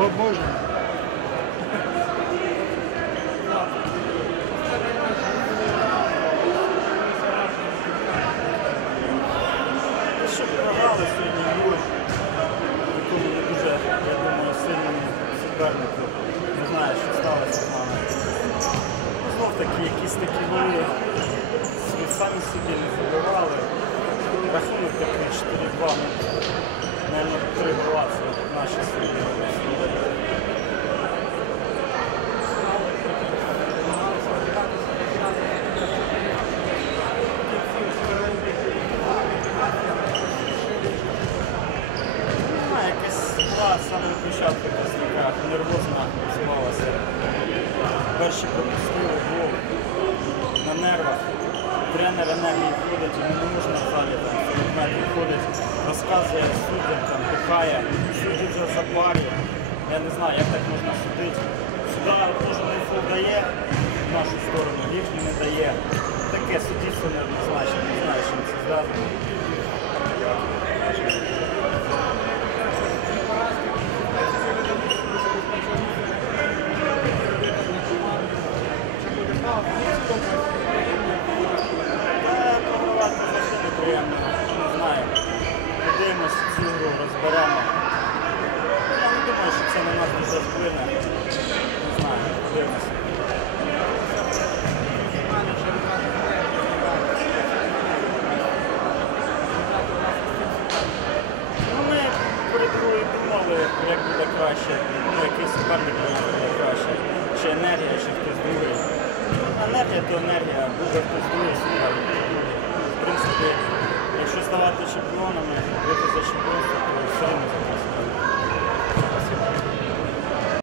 О, Боже. Що програли сьогодні такому не дуже, я думаю, сильному супернику. Не знаю, що сталося. Ну, Знов таки, якісь такі голи самі собі не забивали. Рахунок такий 4-2. Наверное, три це наші сьогодні. Не знаю, гра з самого початку якась така нервозна склалася. Перші пропустили гол на нервах. Тренер енергії входить, йому не можна в залі там 40 метрів ходить, розказує суддям, там, пихає, суддять вже за парі. Я не знаю, як так можна судити. Сюди кожен фол дає в нашу сторону, їхню не дає. Таке суддівство неоднозначно, не знаю, чим це зв'язано. Розберемо. Я не думаю, що це на нас дуже вплине. Не знаю, подивимось. Ну, ми перед грою думали, як буде краще, ну, який суперник буде краще. Чи енергія, чи хтось другий. Енергія то енергія, буде хтось другий суперник. Ставати чемпіонами, бити за чемпіонство,